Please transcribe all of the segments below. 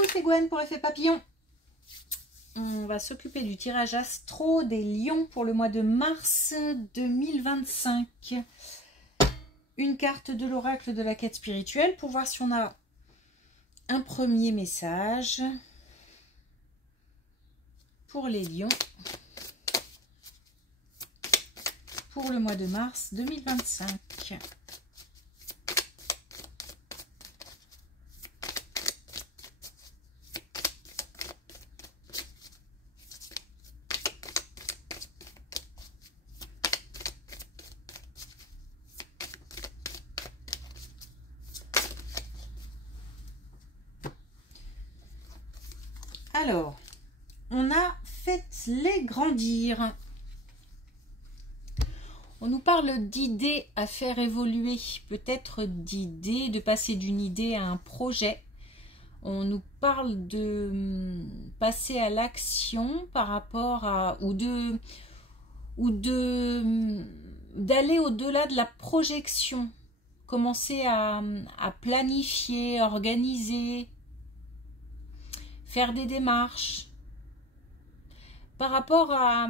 Coucou, c'est Gwen pour Effet Papillon. On va s'occuper du tirage astro des lions pour le mois de mars 2025. Une carte de l'oracle de la quête spirituelle pour voir si on a un premier message pour les lions pour le mois de mars 2025. Alors, on a faites-les grandir. On nous parle d'idées à faire évoluer, peut-être d'idées, de passer d'une idée à un projet. On nous parle de passer à l'action par rapport à, d'aller au-delà de la projection, commencer à planifier, organiser, faire des démarches par rapport à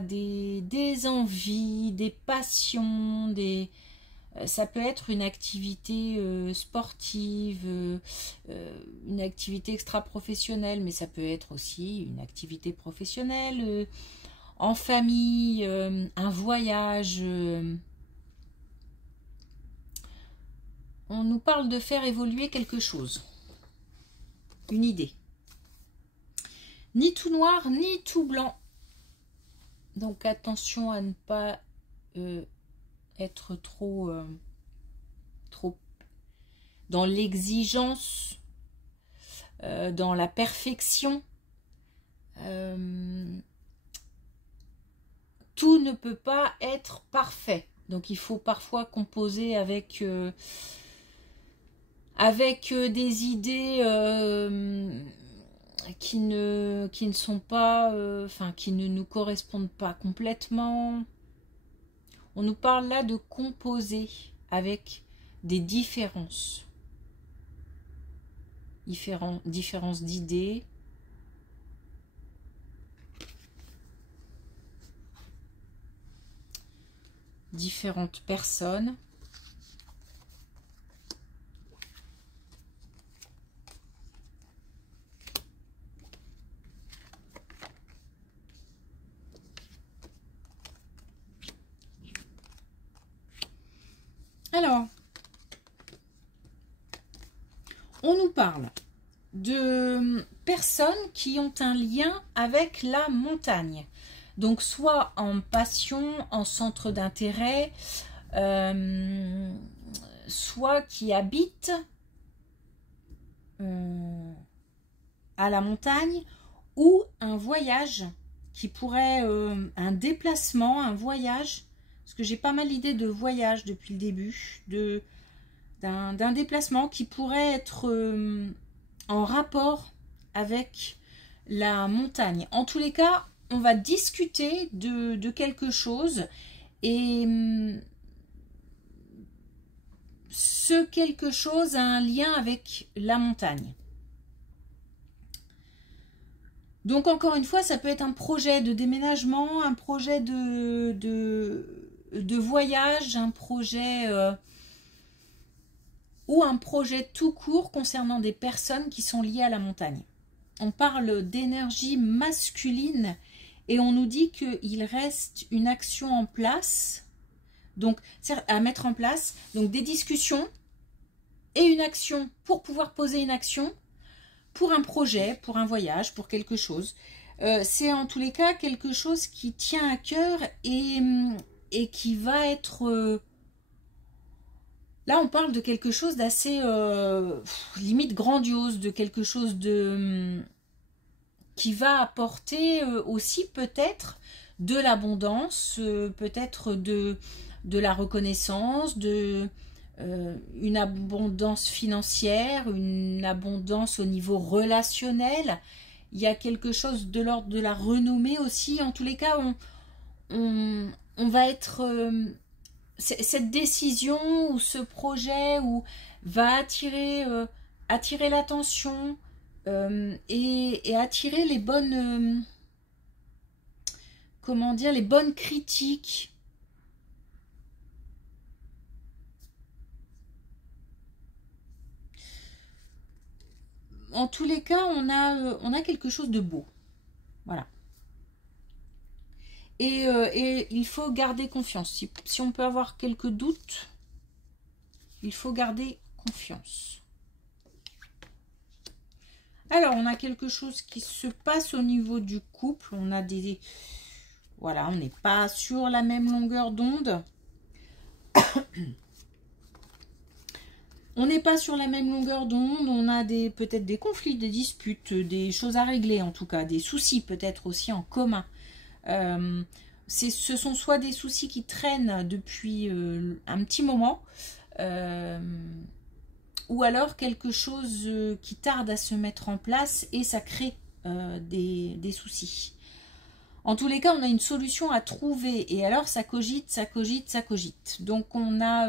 des envies, des passions, ça peut être une activité sportive, une activité extra-professionnelle, mais ça peut être aussi une activité professionnelle, en famille, un voyage. On nous parle de faire évoluer quelque chose. Une idée. Ni tout noir, ni tout blanc. Donc attention à ne pas être trop dans l'exigence, dans la perfection. Tout ne peut pas être parfait. Donc il faut parfois composer avec des idées qui ne sont pas, qui ne nous correspondent pas complètement. On nous parle là de composer avec des différences. Différences d'idées. Différentes personnes. Alors, on nous parle de personnes qui ont un lien avec la montagne. Donc, soit en passion, en centre d'intérêt, soit qui habitent à la montagne, ou un voyage qui pourrait, un déplacement, un voyage. Parce que j'ai pas mal d'idées de voyage depuis le début, d'un déplacement qui pourrait être en rapport avec la montagne. En tous les cas, on va discuter de quelque chose et ce quelque chose a un lien avec la montagne. Donc encore une fois, ça peut être un projet de déménagement, un projet de voyage, un projet ou un projet tout court concernant des personnes qui sont liées à la montagne. On parle d'énergie masculine et on nous dit qu'il reste une action en place, donc à mettre en place, donc des discussions et une action pour pouvoir poser une action pour un projet, pour un voyage, pour quelque chose. C'est en tous les cas quelque chose qui tient à cœur et qui va être... Là, on parle de quelque chose d'assez limite grandiose, de quelque chose qui va apporter aussi peut-être de l'abondance, peut-être de la reconnaissance, une abondance financière, une abondance au niveau relationnel. Il y a quelque chose de l'ordre de la renommée aussi. En tous les cas, on va être... cette décision ou ce projet va attirer attirer l'attention et attirer les bonnes, comment dire, les bonnes critiques. En tous les cas, on a quelque chose de beau. Voilà. Et il faut garder confiance. Si on peut avoir quelques doutes, il faut garder confiance. Alors, on a quelque chose qui se passe au niveau du couple. On a des... Voilà, on n'est pas sur la même longueur d'onde. On n'est pas sur la même longueur d'onde. On a peut-être des conflits, des disputes, des choses à régler en tout cas. Des soucis peut-être aussi en commun. Ce sont soit des soucis qui traînent depuis un petit moment, ou alors quelque chose qui tarde à se mettre en place et ça crée des soucis. En tous les cas, on a une solution à trouver et alors ça cogite, ça cogite, ça cogite. Donc on a...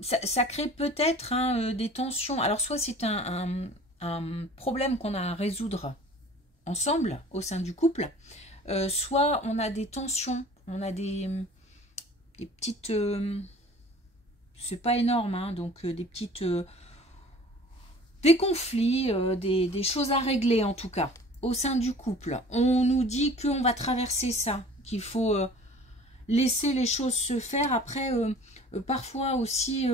ça crée peut-être des tensions. Alors soit c'est un problème qu'on a à résoudre ensemble au sein du couple, soit on a des tensions, on a des petites... c'est pas énorme, hein, donc des petites... des conflits, des choses à régler en tout cas, au sein du couple. On nous dit qu'on va traverser ça, qu'il faut laisser les choses se faire. Après, parfois aussi...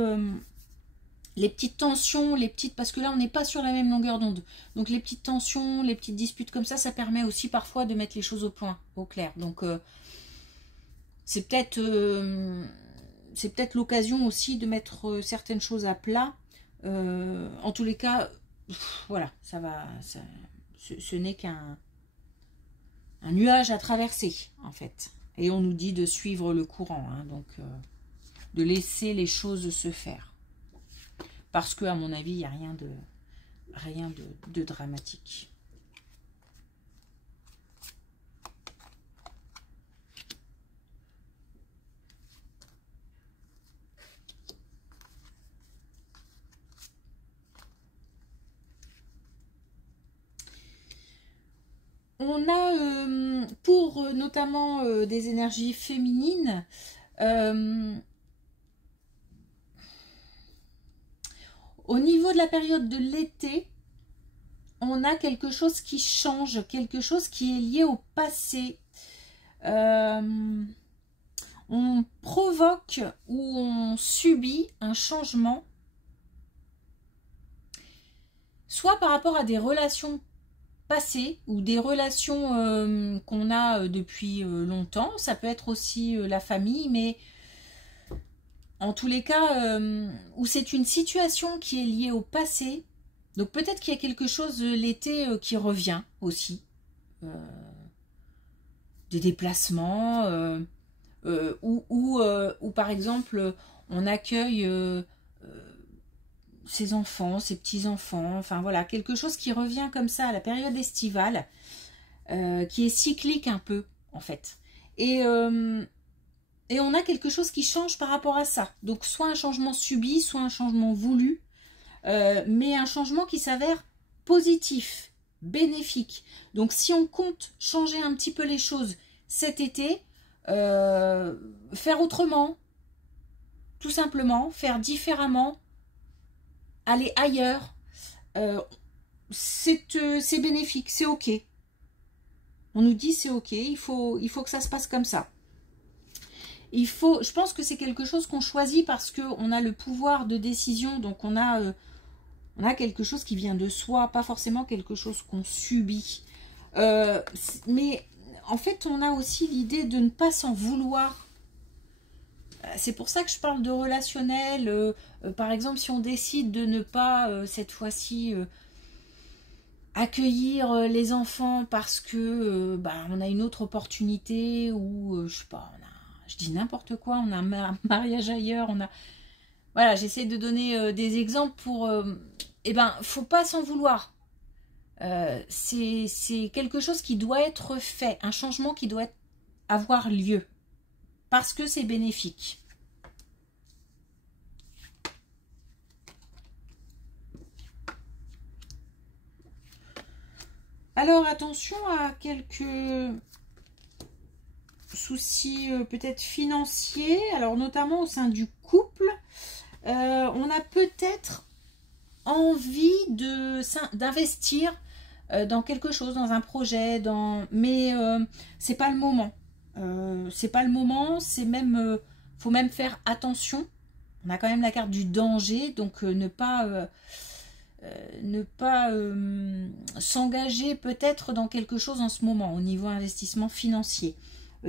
les petites tensions, parce que là on n'est pas sur la même longueur d'onde. Donc les petites tensions, les petites disputes comme ça permet aussi parfois de mettre les choses au point, au clair. Donc c'est peut-être l'occasion aussi de mettre certaines choses à plat. En tous les cas, voilà, ça va. Ce n'est qu'un nuage à traverser en fait. Et on nous dit de suivre le courant, hein, donc de laisser les choses se faire. Parce que, à mon avis, il n'y a rien de dramatique. On a, pour notamment des énergies féminines, au niveau de la période de l'été, on a quelque chose qui change, quelque chose qui est lié au passé. On provoque ou on subit un changement, soit par rapport à des relations passées ou des relations qu'on a depuis longtemps. Ça peut être aussi la famille, mais... En tous les cas, où c'est une situation qui est liée au passé, donc peut-être qu'il y a quelque chose l'été qui revient aussi, des déplacements, ou par exemple on accueille ses enfants, ses petits-enfants, enfin voilà, quelque chose qui revient comme ça à la période estivale, qui est cyclique un peu en fait. Et on a quelque chose qui change par rapport à ça. Donc soit un changement subi, soit un changement voulu, mais un changement qui s'avère positif, bénéfique. Donc si on compte changer un petit peu les choses cet été, faire autrement, tout simplement, faire différemment, aller ailleurs, c'est bénéfique, c'est ok. On nous dit c'est ok, il faut que ça se passe comme ça. Je pense que c'est quelque chose qu'on choisit parce qu'on a le pouvoir de décision, donc on a quelque chose qui vient de soi, pas forcément quelque chose qu'on subit. Mais en fait, on a aussi l'idée de ne pas s'en vouloir. C'est pour ça que je parle de relationnel. Par exemple, si on décide de ne pas, cette fois-ci, accueillir les enfants parce que on a une autre opportunité ou, je sais pas, je dis n'importe quoi, on a un mariage ailleurs, on a... Voilà, j'essaie de donner des exemples pour... faut pas s'en vouloir. C'est quelque chose qui doit être fait, un changement qui doit avoir lieu, parce que c'est bénéfique. Alors, attention à quelques soucis peut-être financiers, alors notamment au sein du couple. On a peut-être envie d'investir dans quelque chose, dans un projet, mais c'est pas le moment. C'est pas le moment, c'est même faut même faire attention. On a quand même la carte du danger, donc ne pas s'engager peut-être dans quelque chose en ce moment au niveau investissement financier.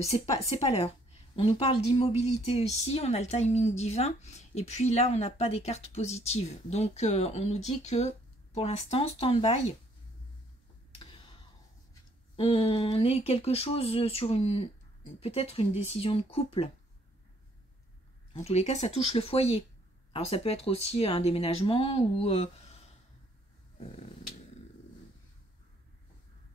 C'est pas l'heure. On nous parle d'immobilité ici, on a le timing divin, et puis là on n'a pas des cartes positives. Donc on nous dit que pour l'instant, stand-by, on est quelque chose sur peut-être une décision de couple. En tous les cas, ça touche le foyer. Alors ça peut être aussi un déménagement ou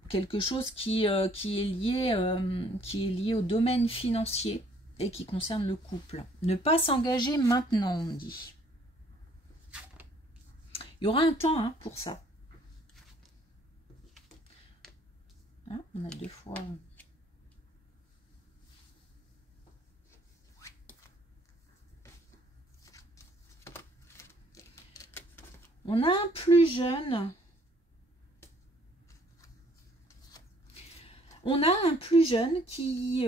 quelque chose qui est lié au domaine financier et qui concerne le couple. Ne pas s'engager maintenant, on dit. Il y aura un temps hein, pour ça. Hein, on a 2 fois... On a un plus jeune. On a un plus jeune qui...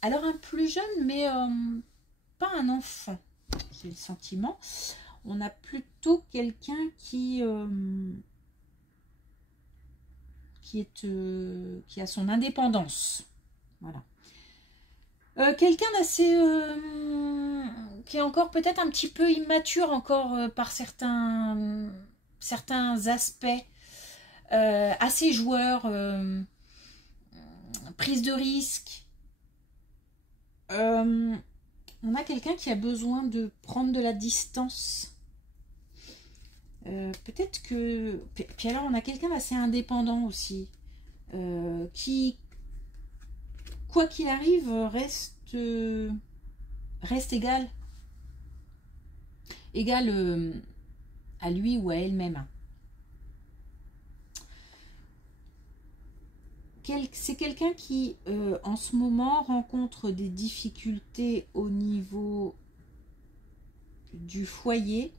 alors un plus jeune, mais pas un enfant. C'est le sentiment. On a plutôt quelqu'un qui a son indépendance. Voilà. Quelqu'un d'assez... qui est encore peut-être un petit peu immature encore par certains aspects. Assez joueur, prise de risque. On a quelqu'un qui a besoin de prendre de la distance. Peut-être que... Puis alors, on a quelqu'un d'assez indépendant aussi. Qui, quoi qu'il arrive, reste égal. Égal à lui ou à elle-même. C'est quelqu'un qui, en ce moment, rencontre des difficultés au niveau du foyer.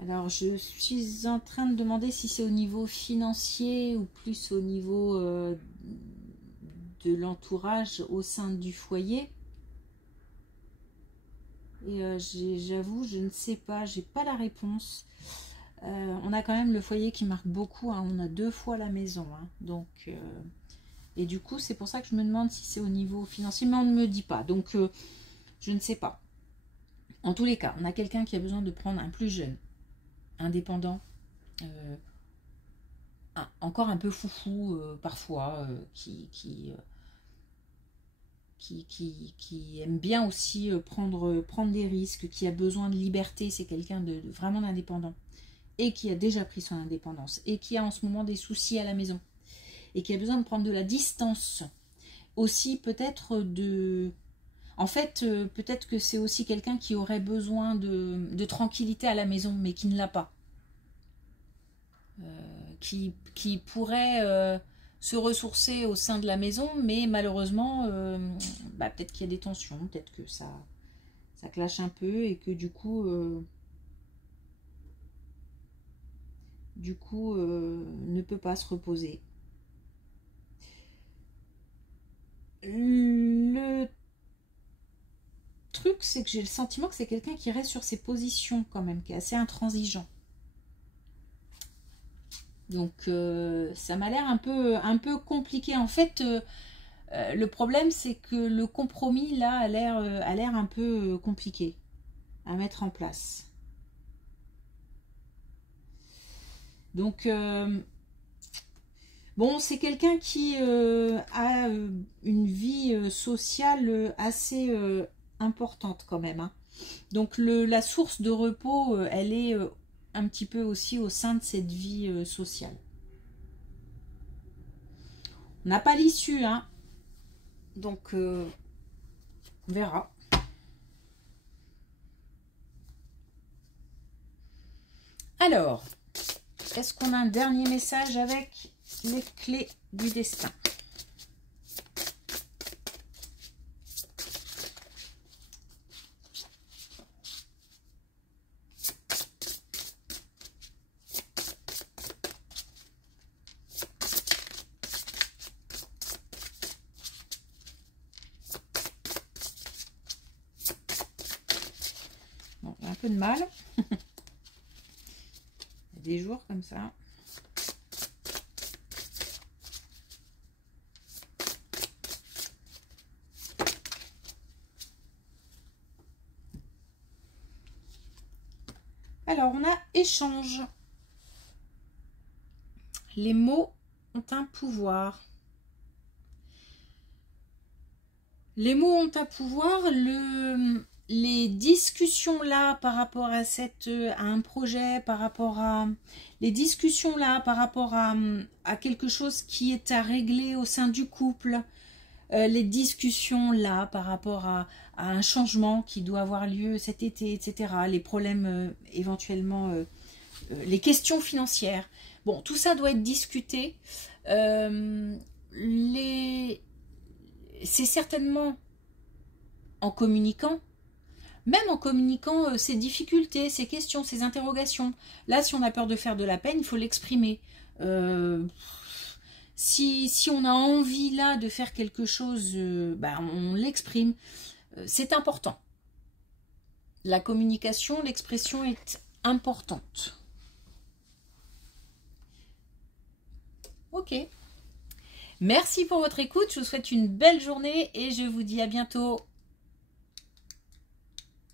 Alors, je suis en train de demander si c'est au niveau financier ou plus au niveau de l'entourage au sein du foyer. Et j'avoue, je ne sais pas, j'ai pas la réponse. On a quand même le foyer qui marque beaucoup, hein. On a 2 fois la maison, hein. Donc, et du coup c'est pour ça que je me demande si c'est au niveau financier, mais on ne me dit pas, donc je ne sais pas. En tous les cas, on a quelqu'un qui a besoin de prendre un plus jeune, indépendant, encore un peu foufou parfois, qui aime bien aussi prendre des risques, qui a besoin de liberté. C'est quelqu'un de vraiment indépendant et qui a déjà pris son indépendance et qui a en ce moment des soucis à la maison et qui a besoin de prendre de la distance aussi, peut-être de... En fait, peut-être que c'est aussi quelqu'un qui aurait besoin de tranquillité à la maison, mais qui ne l'a pas. Qui pourrait se ressourcer au sein de la maison, mais malheureusement, peut-être qu'il y a des tensions, peut-être que ça clash un peu et que du coup, ne peut pas se reposer. Le truc, c'est que j'ai le sentiment que c'est quelqu'un qui reste sur ses positions quand même, qui est assez intransigeant. Donc ça m'a l'air un peu compliqué. En fait, le problème, c'est que le compromis là a l'air un peu compliqué à mettre en place. Donc bon, c'est quelqu'un qui a une vie sociale assez importante quand même, hein. Donc la source de repos, elle est un petit peu aussi au sein de cette vie sociale. On n'a pas l'issue, hein. Donc on verra. Alors, est-ce qu'on a un dernier message avec les clés du destin? Bon, un peu de mal. Des jours comme ça. Alors, on a échange. Les mots ont un pouvoir. Les mots ont un pouvoir. Les discussions là par rapport à un projet, par rapport à les discussions là par rapport à quelque chose qui est à régler au sein du couple, les discussions là par rapport à un changement qui doit avoir lieu cet été, etc. Les problèmes éventuellement, les questions financières. Bon, tout ça doit être discuté. C'est certainement en communiquant. Même en communiquant ses difficultés, ses questions, ses interrogations. Là, si on a peur de faire de la peine, il faut l'exprimer. Si on a envie là de faire quelque chose, on l'exprime. C'est important. La communication, l'expression est importante. Ok. Merci pour votre écoute. Je vous souhaite une belle journée et je vous dis à bientôt.